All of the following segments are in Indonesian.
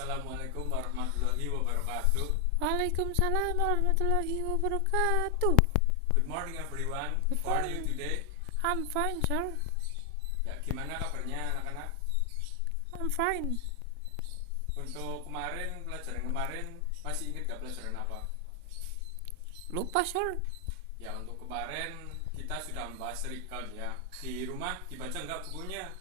Assalamualaikum warahmatullahi wabarakatuh. Waalaikumsalam warahmatullahi wabarakatuh. Good morning everyone. Good How are you morning. today? I'm fine, sir. Ya, gimana kabarnya anak-anak? I'm fine. Untuk pelajaran kemarin masih ingat gak pelajaran apa? Lupa, sir. Ya, untuk kemarin kita sudah membahas recount ya. Di rumah dibaca nggak bukunya?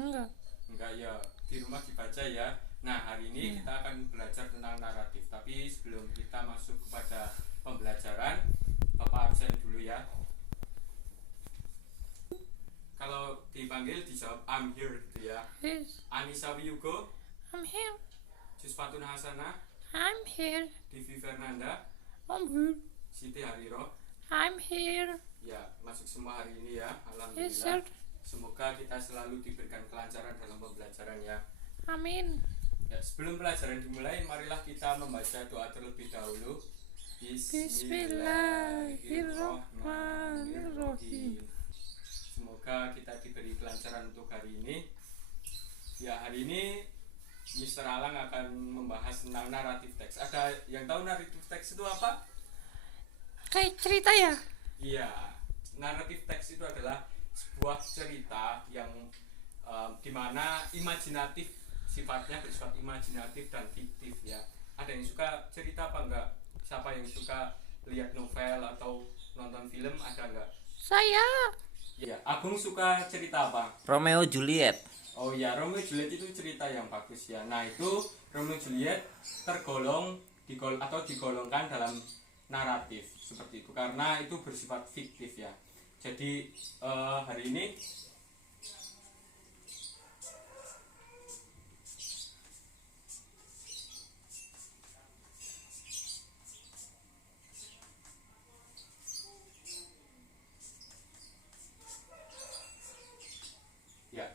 Enggak. Enggak ya, di rumah dibaca ya. Nah, hari ini kita akan belajar tentang naratif. Tapi sebelum kita masuk kepada pembelajaran, Bapak absen dulu ya. Kalau dipanggil dijawab I'm here gitu ya. Yes, Anissa Wiyugo, I'm here. Jusfatun Hasanah, I'm here. Divi Fernanda, I'm here. Siti Hariro. I'm here. Ya, masuk semua hari ini ya. Yes, Alhamdulillah. sir. Semoga kita selalu diberikan kelancaran dalam pembelajaran ya. Amin. Ya, sebelum pelajaran dimulai, marilah kita membaca doa terlebih dahulu. Bismillahirrahmanirrahim. Semoga kita diberi kelancaran untuk hari ini. Ya, hari ini Mr. Alang akan membahas tentang naratif teks. Ada yang tahu naratif teks itu apa? Kayak cerita ya? Iya, naratif teks itu adalah sebuah cerita yang dimana imajinatif, sifatnya bersifat imajinatif dan fiktif ya. Ada yang suka cerita apa enggak? Siapa yang suka lihat novel atau nonton film, ada enggak? Saya. Ya, Agung suka cerita apa? Romeo Juliet. Oh ya, Romeo Juliet itu cerita yang bagus ya. Nah, itu Romeo Juliet digolongkan dalam naratif seperti itu karena itu bersifat fiktif ya. Jadi hari ini ya,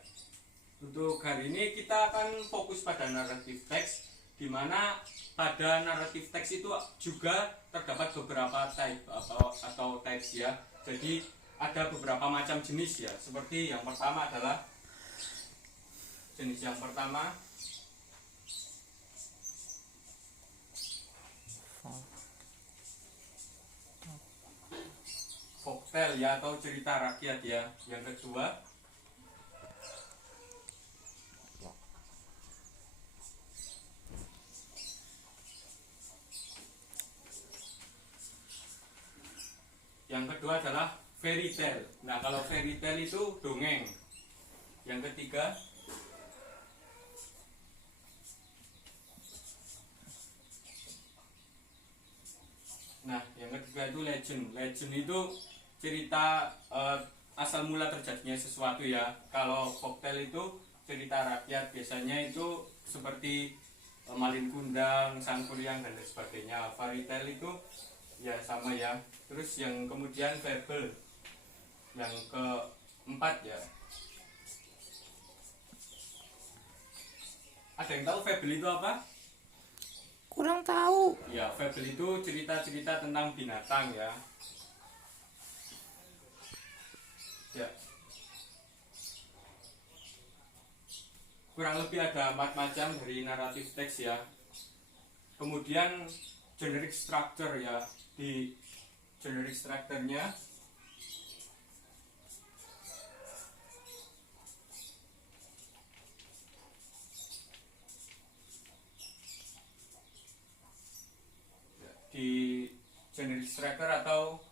untuk hari ini kita akan fokus pada naratif teks, di mana pada naratif teks itu juga terdapat beberapa type atau types ya. Jadi ada beberapa macam jenis ya. Seperti yang pertama adalah jenis yang pertama folktale ya, atau cerita rakyat ya. Yang kedua adalah fairy tale. Nah, kalau fairy tale itu dongeng. Yang ketiga itu legend. Legend itu cerita asal mula terjadinya sesuatu ya. Kalau folktale itu cerita rakyat, biasanya itu seperti Malin Kundang, Sang Kuryang dan lain sebagainya. Fairy tale itu ya sama ya. Terus yang kemudian fable, yang keempat ya. Ada yang tahu fable itu apa? Kurang tahu. Ya, fable itu cerita-cerita tentang binatang ya. Ya, kurang lebih ada 4 macam dari naratif teks ya. Kemudian generic structure ya. Di generic structure-nya atau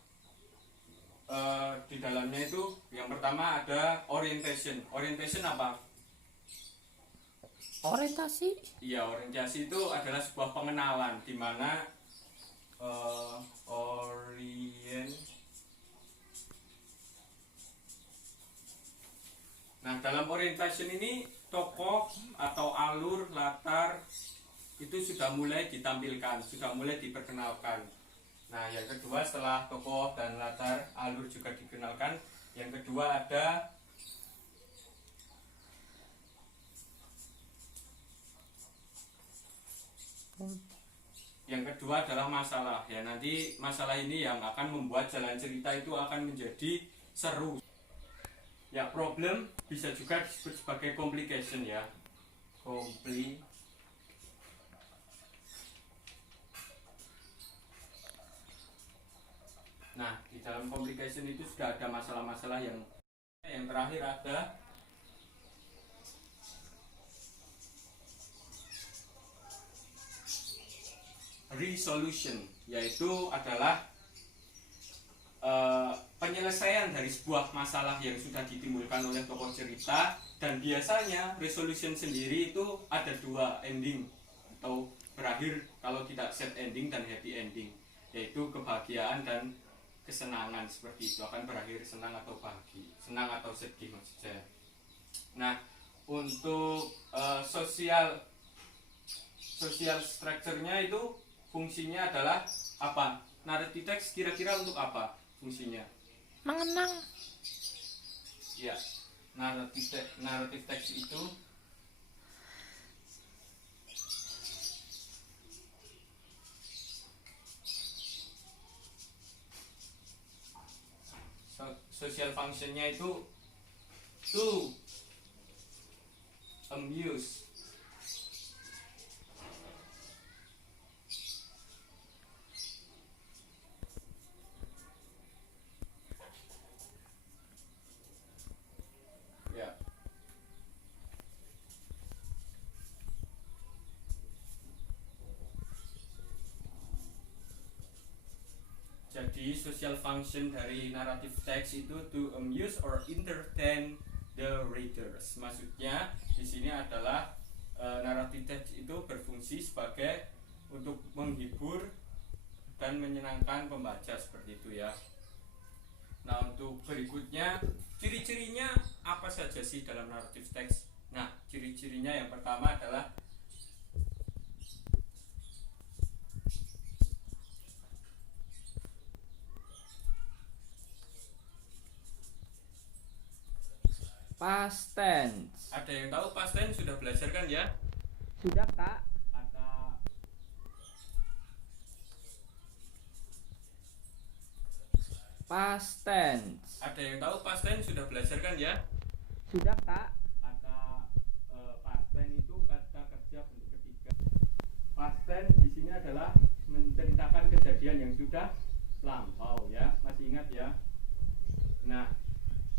di dalamnya itu yang pertama ada orientation. Orientation apa? Orientasi. Iya, orientasi itu adalah sebuah pengenalan di mana Nah, dalam orientation ini tokoh atau alur latar itu sudah mulai ditampilkan, sudah mulai diperkenalkan. Nah, yang kedua setelah tokoh dan latar alur juga dikenalkan, yang kedua ada adalah masalah ya. Nanti masalah ini yang akan membuat jalan cerita itu akan menjadi seru. Ya, problem bisa juga disebut sebagai complication ya. Complication. sudah ada masalah-masalah yang terakhir ada resolution, yaitu adalah penyelesaian dari sebuah masalah yang sudah ditimbulkan oleh tokoh cerita. Dan biasanya resolution sendiri itu ada dua ending atau berakhir, kalau tidak sad ending dan happy ending, yaitu kebahagiaan dan kesenangan. Seperti itu, akan berakhir senang atau bahagia, senang atau sedih maksud saya. Nah, untuk social structure-nya itu fungsinya adalah apa? Narrative text kira-kira untuk apa fungsinya? Mengenang. Ya, narrative text itu social functionnya itu to amuse, ya. Jadi social function dari narrative text itu to amuse or entertain the readers. Maksudnya di sini adalah narrative text itu berfungsi sebagai untuk menghibur dan menyenangkan pembaca, seperti itu ya. Nah, untuk berikutnya ciri-cirinya apa saja sih dalam narrative text? Nah, ciri-cirinya yang pertama adalah past tense. ada yang tahu past tense, sudah belajar kan ya? Sudah, Kak. Kata Past tense. ada yang tahu past tense, sudah belajar kan ya? Sudah, Kak. Kata past tense itu kata kerja bentuk ketiga. Past tense di sini adalah menceritakan kejadian yang sudah lampau ya, masih ingat ya? Nah,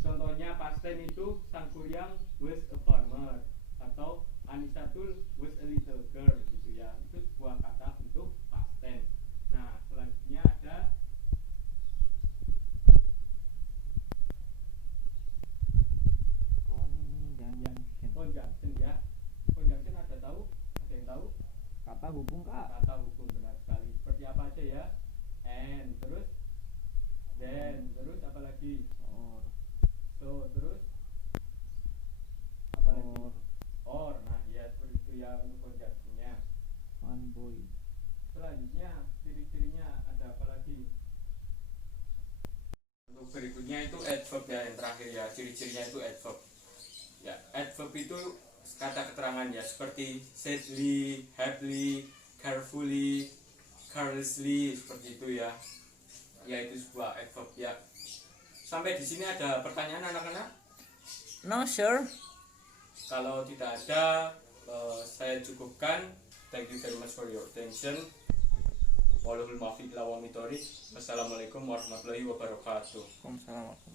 contohnya past tense itu Sang Kuryang was a farmer atau Anisatul was a little girl gitu ya. Itu sebuah kata bentuk past tense. Nah, selanjutnya ada conjunction ya. Conjunction ada tahu? Ada yang tahu? Kata hubung, Kak. Kata hukum, benar sekali. Seperti apa aja ya? And, terus then, terus apa lagi? Or. So, terus apa lagi? Or. Or. Nah, ya seperti itu ya untuk conjunctionnya. One boy. Selanjutnya ciri-cirinya ada apa lagi? Untuk berikutnya itu adverb ya, yang terakhir ya. Ciri-cirinya itu adverb. Ya, adverb itu kata keterangan ya, seperti sadly, happily, carefully, carelessly, seperti itu ya. Ya, itu sebuah adverb ya. Sampai di sini ada pertanyaan anak-anak? No, sir. Kalau tidak ada, saya cukupkan. Thank you very much for your attention. Wallahul muwaffiq ila aqwamit thoriq. Wassalamualaikum warahmatullahi wabarakatuh. Waalaikumsalam.